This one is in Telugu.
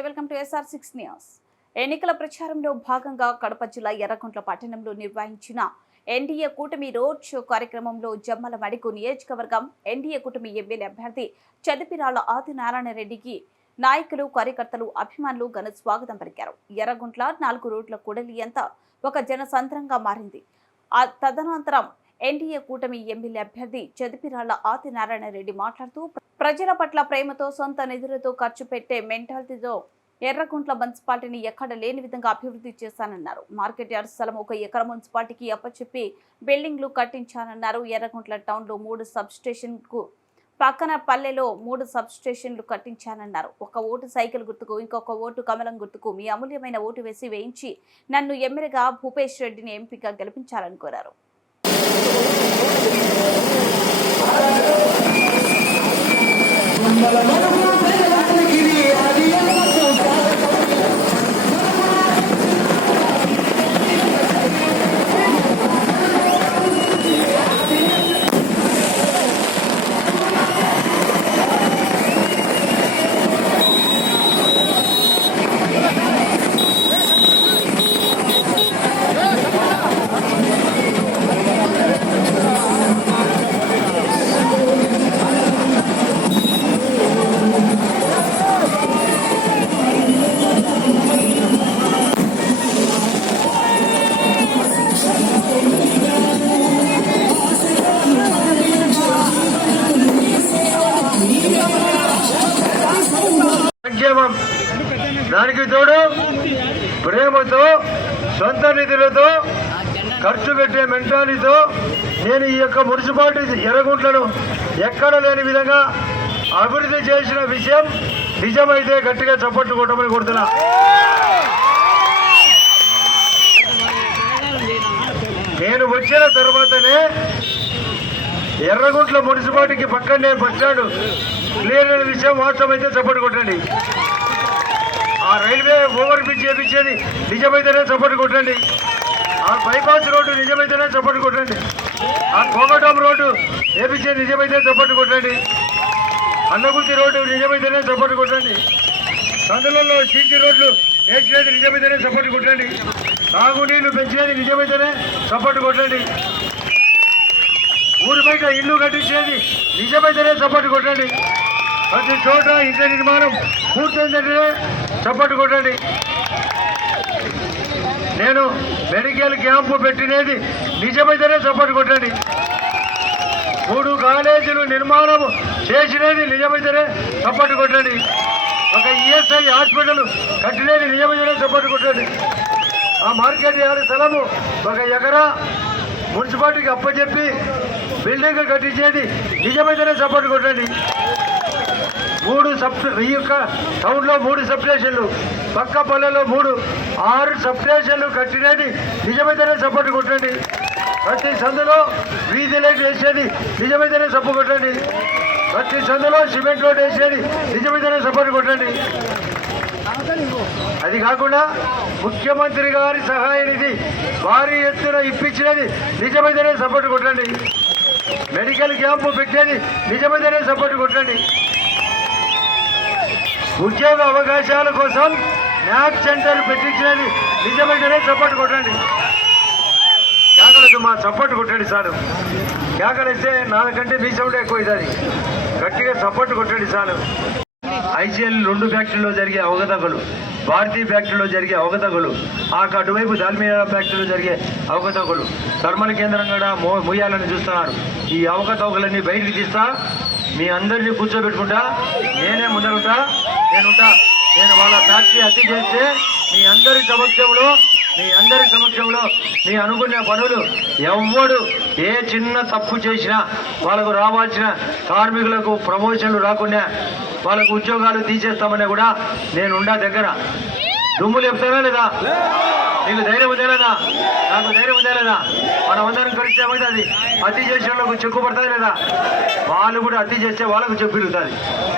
నమస్తే, వెల్కమ్ టు SR6 న్యూస్. ఎన్నికల ప్రచారంలో భాగంగా కడప జిల్లా ఎర్రగుంట్ల పట్టణంలో నిర్వహించిన ఎన్డీఏ కూటమి రోడ్ షో కార్యక్రమంలో జమ్మల మడికు నియోజకవర్గం ఎన్డీఏ కూటమి ఎమ్మెల్యే అభ్యర్థి చదిపిరాళ్ల ఆదినారాయణ రెడ్డికి నాయకులు, కార్యకర్తలు, అభిమానులు ఘన స్వాగతం పలికారు. ఎర్రగుంట్ల 4 రోడ్ల కూడలి అంతా ఒక జనసంద్రంగా మారింది. తదనంతరం ఎన్డీఏ కూటమి ఎమ్మెల్యే అభ్యర్థి చదిపిరాళ్ల ఆదినారాయణ రెడ్డి మాట్లాడుతూ ప్రజల పట్ల ప్రేమతో, సొంత నిధులతో ఖర్చు పెట్టే మెంటాలిటీతో ఎర్రగుంట్ల మున్సిపాలిటీని ఎక్కడ లేని విధంగా అభివృద్ధి చేశానన్నారు. మార్కెట్ యార్డ్ స్థలం 1 ఎకరం మున్సిపాలిటీకి అప్పచెప్పి బిల్డింగ్లు కట్టించానన్నారు. ఎర్రగుంట్ల టౌన్లో 3 సబ్ స్టేషన్కు పక్కన పల్లెలో 3 సబ్ స్టేషన్లు కట్టించానన్నారు. ఒక ఓటు సైకిల్ గుర్తుకు, ఇంకొక ఓటు కమలం గుర్తుకు మీ అమూల్యమైన ఓటు వేయించి నన్ను ఎమ్మెల్యేగా భూపేష్ రెడ్డిని ఎంపీగా గెలిపించాలని కోరారు. దానికి తోడు ప్రేమతో, సొంత నిధులతో ఖర్చు పెట్టే మెంటాలిటీతో నేను ఈ యొక్క మున్సిపాలిటీ ఎర్రగుంట్లను ఎక్కడ లేని విధంగా అభివృద్ధి చేసిన విషయం నిజమైతే గట్టిగా చప్పట్లు కొట్టమని కొడుతున్నా. నేను వచ్చిన తర్వాతనే ఎర్రగుంట్ల మున్సిపాలిటీకి పక్కనే బస్టాండ్ క్లియర్ అయిన విషయం వాస్తవమైతే చప్పట్లు కొట్టండి. ఆ రైల్వే ఓవర్ బ్రిడ్జ్ చేపించేది నిజమైతేనే చప్పట్లు కొట్టండి. ఆ బైపాస్ రోడ్డు నిజమైతేనే చప్పట్లు కొట్టండి. ఆ కోగటం రోడ్డు వేపించేది నిజమైతే చప్పట్లు కొట్టండి. అన్నగుర్తి రోడ్డు నిజమైతేనే చప్పట్లు కొట్టండి. సందులలో సీసీ రోడ్లు వేసినది నిజమైతేనే చప్పట్లు కొట్టండి. తాగునీళ్లు పెంచేది నిజమైతేనే చప్పట్లు కొట్టండి. ఊరి బయట ఇల్లు కట్టించేది నిజమైతేనే చప్పట్లు కొట్టండి. ప్రతి చోట ఇంటి నిర్మాణం పూర్తయిందంటే చప్పట్లు కొట్టండి. నేను మెడికల్ క్యాంపు పెట్టినది నిజమైతేనే చప్పట్లు కొట్టండి. 3 కాలేజీలు నిర్మాణం చేసినది నిజమైతేనే చప్పట్లు కొట్టండి. ఒక ESI హాస్పిటల్ కట్టినది నిజమైతేనే చప్పట్లు కొట్టండి. ఆ మార్కెట్ యార్డ్ స్థలము 1 ఎకరా మున్సిపాలిటీకి అప్పచెప్పి బిల్డింగ్ కట్టించేది నిజమైతేనే చప్పట్లు కొట్టండి. ఈ యొక్క టౌన్లో 3 సబ్ స్టేషన్లు, పక్క పల్లెలో 6 సబ్ స్టేషన్లు కట్టినది నిజమైతేనే చప్పట్లు కొట్టండి. ప్రతి సందులో వీధి లైట్ వేసేది నిజమైతేనే చప్పు కొట్టండి. ప్రతి సందులో సిమెంట్ రోడ్ వేసేది నిజమైతేనే చప్పట్లు కొట్టండి. అది కాకుండా ముఖ్యమంత్రి గారి సహాయ నిధి భారీ ఎత్తున ఇప్పించినది నిజమైతేనే చప్పట్లు కొట్టండి. మెడికల్ క్యాంపు పెట్టేది నిజమైతేనే చప్పట్లు కొట్టండి. ఉద్యోగ అవకాశాల కోసం న్యాక్ సెంటర్ పెట్టించినది నిజమైతేనే చప్పట్లు కొట్టండి. కేకలేదు, మా చప్పట్లు కొట్టండి చాలు. కేకలేస్తే నాకంటే మీ సౌండ్ ఎక్కువ అవుతుంది. గట్టిగా చప్పట్లు కొట్టండి చాలు. ICL 2 ఫ్యాక్టరీలో జరిగే అవకతవకలు, భారతీయ ఫ్యాక్టరీలో జరిగే అవకతవకలు, అటువైపు దాల్మియా ఫ్యాక్టరీలో జరిగే అవకతవకలు థర్మల్ కేంద్రం కూడా ముయ్యాలని చూస్తున్నారు. ఈ అవకతవకలన్నీ బయటికి తీస్తా, మీ అందరినీ కూర్చోబెట్టుకుంటా, నేనే ముందరుంటా. నేను వాళ్ళ ఫ్యాక్టరీ హత్య చేస్తే మీ అందరి సమక్షంలో మీ అనుకునే పనులు ఎవ్వడు ఏ చిన్న తప్పు చేసినా వాళ్ళకు రావాల్సిన కార్మికులకు ప్రమోషన్లు రాకుండా వాళ్ళకు ఉద్యోగాలు తీసేస్తామని కూడా నేనుండా దగ్గర. దుమ్ములు చెప్తానా లేదా? నీకు ధైర్యం ఉందా లేదా? నాకు ధైర్యం ఉందా లేదా? మనమందరం కలిసి ఏమవుతుంది? హత్య చేసిన వాళ్ళకు చెక్కు పడుతుంది లేదా? వాళ్ళు కూడా హత్య చేస్తే వాళ్ళకు చెప్పిరుగుతుంది.